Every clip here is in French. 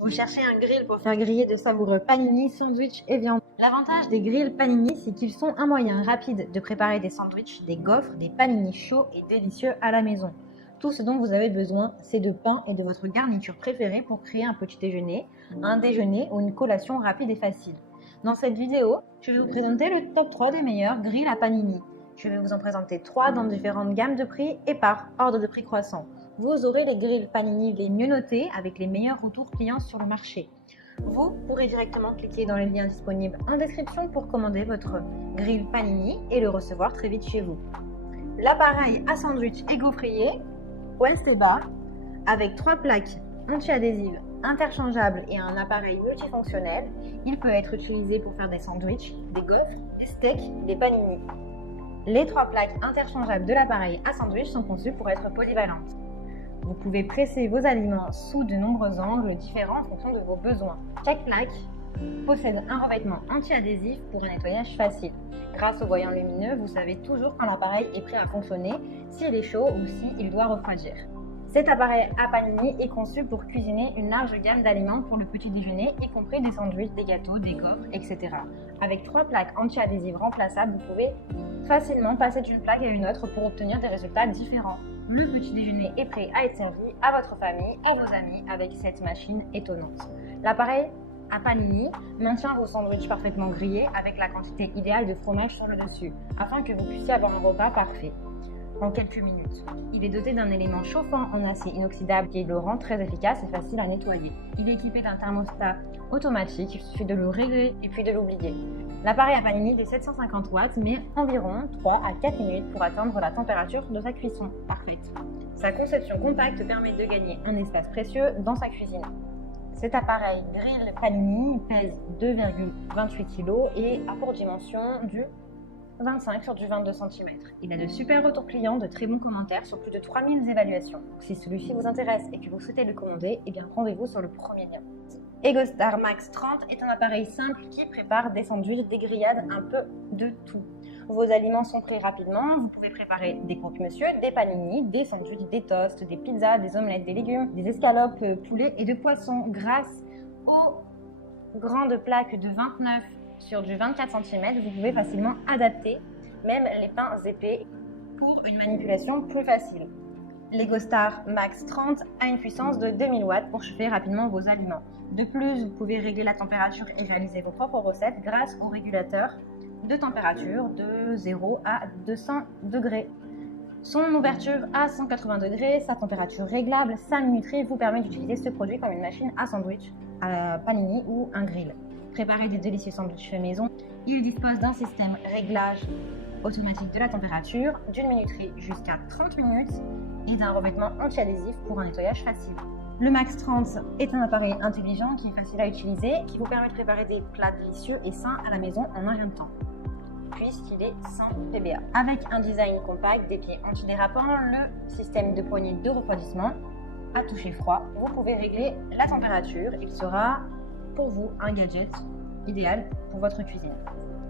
Vous cherchez un grill pour faire griller de savoureux panini, sandwich et viande. L'avantage des grills panini, c'est qu'ils sont un moyen rapide de préparer des sandwichs, des gaufres, des panini chauds et délicieux à la maison. Tout ce dont vous avez besoin, c'est de pain et de votre garniture préférée pour créer un petit déjeuner, un déjeuner ou une collation rapide et facile. Dans cette vidéo, je vais vous présenter le top 3 des meilleurs grills à panini. Je vais vous en présenter 3 dans différentes gammes de prix et par ordre de prix croissant. Vous aurez les grills panini les mieux notés avec les meilleurs retours clients sur le marché. Vous pourrez directement cliquer dans les liens disponibles en description pour commander votre grill panini et le recevoir très vite chez vous. L'appareil à sandwich et gaufrier Wensteba avec 3 plaques anti-adhésives interchangeables et un appareil multifonctionnel, il peut être utilisé pour faire des sandwichs, des gaufres, des steaks, des panini. Les 3 plaques interchangeables de l'appareil à sandwich sont conçues pour être polyvalentes. Vous pouvez presser vos aliments sous de nombreux angles différents en fonction de vos besoins. Chaque plaque possède un revêtement anti-adhésif pour un nettoyage facile. Grâce aux voyants lumineux, vous savez toujours quand l'appareil est prêt à fonctionner, s'il est chaud ou s'il doit refroidir. Cet appareil à panini est conçu pour cuisiner une large gamme d'aliments pour le petit déjeuner, y compris des sandwichs, des gâteaux, des gaufres, etc. Avec 3 plaques anti-adhésives remplaçables, vous pouvez facilement passer d'une plaque à une autre pour obtenir des résultats différents. Le petit déjeuner est prêt à être servi à votre famille, à vos amis avec cette machine étonnante. L'appareil à panini maintient vos sandwichs parfaitement grillés avec la quantité idéale de fromage sur le dessus, afin que vous puissiez avoir un repas parfait en quelques minutes. Il est doté d'un élément chauffant en acier inoxydable qui le rend très efficace et facile à nettoyer. Il est équipé d'un thermostat automatique, il suffit de le régler et puis de l'oublier. L'appareil à panini de 750 watts met environ 3 à 4 minutes pour atteindre la température de sa cuisson parfaite. Sa conception compacte permet de gagner un espace précieux dans sa cuisine. Cet appareil grill panini pèse 2,28 kg et a pour dimension du 25 sur du 22 cm. Il a de super retours clients, de très bons commentaires sur plus de 3000 évaluations. Si celui-ci vous intéresse et que vous souhaitez le commander, rendez-vous sur le premier lien. EgoStar Max 30 est un appareil simple qui prépare des sandwichs, des grillades, un peu de tout. Vos aliments sont prêts rapidement, vous pouvez préparer des croque-monsieur, des panini, des sandwichs, des toasts, des pizzas, des omelettes, des légumes, des escalopes, poulet et de poisson grâce aux grandes plaques de 29 sur du 24 cm, vous pouvez facilement adapter même les pains épais pour une manipulation plus facile. L'EgoStar Max 30 a une puissance de 2000 watts pour chauffer rapidement vos aliments. De plus, vous pouvez régler la température et réaliser vos propres recettes grâce au régulateur de température de 0 à 200 degrés. Son ouverture à 180 degrés, sa température réglable, sa minuterie vous permet d'utiliser ce produit comme une machine à sandwich, à panini ou un grill. Préparer des délicieux sandwichs fait maison. Il dispose d'un système réglage automatique de la température, d'une minuterie jusqu'à 30 minutes et d'un revêtement anti-adhésif pour un nettoyage facile. Le Max 30 est un appareil intelligent qui est facile à utiliser, qui vous permet de préparer des plats délicieux et sains à la maison en un rien de temps, puisqu'il est sans PBA. Avec un design compact, des pieds antidérapants, le système de poignée de refroidissement à toucher froid, vous pouvez régler la température. Il sera pour vous un gadget idéal pour votre cuisine.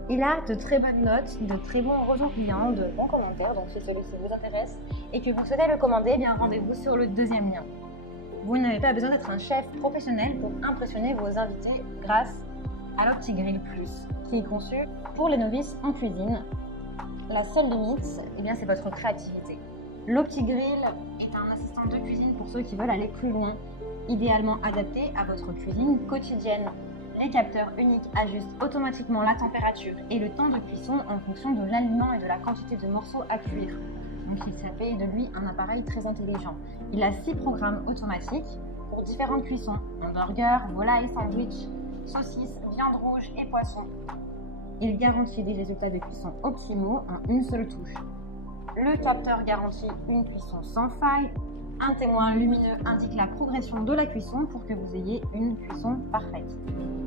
Il a de très bonnes notes, de très bons retours clients, de bons commentaires, donc si celui-ci vous intéresse et que vous souhaitez le commander, rendez-vous sur le deuxième lien. Vous n'avez pas besoin d'être un chef professionnel pour impressionner vos invités grâce à l'OptiGrill Plus, qui est conçu pour les novices en cuisine. La seule limite, c'est votre créativité. L'OptiGrill est un assistant de cuisine pour ceux qui veulent aller plus loin, idéalement adapté à votre cuisine quotidienne. Les capteurs uniques ajustent automatiquement la température et le temps de cuisson en fonction de l'aliment et de la quantité de morceaux à cuire. Donc il s'appelle de lui un appareil très intelligent. Il a 6 programmes automatiques pour différentes cuissons, hamburger, volaille, sandwich, saucisses, viande rouge et poisson. Il garantit des résultats de cuisson optimaux en une seule touche. Le capteur garantit une cuisson sans faille. Un témoin lumineux indique la progression de la cuisson pour que vous ayez une cuisson parfaite.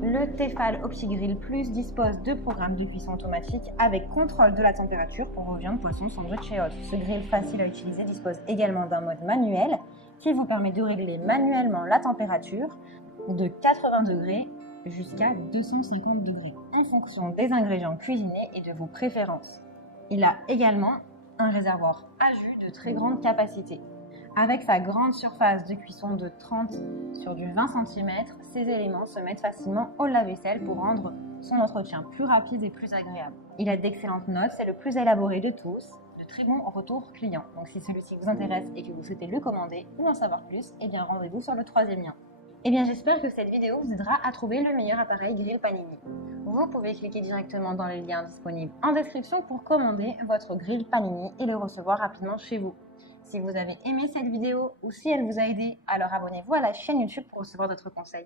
Le Tefal OptiGrill Plus dispose de programmes de cuisson automatique avec contrôle de la température pour vos viandes, poissons, sandwichs et autres. Ce grill facile à utiliser dispose également d'un mode manuel qui vous permet de régler manuellement la température de 80 degrés jusqu'à 250 degrés en fonction des ingrédients cuisinés et de vos préférences. Il a également un réservoir à jus de très grande capacité. Avec sa grande surface de cuisson de 30 sur du 20 cm, ces éléments se mettent facilement au lave-vaisselle pour rendre son entretien plus rapide et plus agréable. Il a d'excellentes notes, c'est le plus élaboré de tous, de très bons retours clients. Donc si celui-ci vous intéresse et que vous souhaitez le commander ou en savoir plus, eh bien rendez-vous sur le 3e lien. Eh bien j'espère que cette vidéo vous aidera à trouver le meilleur appareil grill panini. Vous pouvez cliquer directement dans les liens disponibles en description pour commander votre grill panini et le recevoir rapidement chez vous. Si vous avez aimé cette vidéo ou si elle vous a aidé, alors abonnez-vous à la chaîne YouTube pour recevoir d'autres conseils.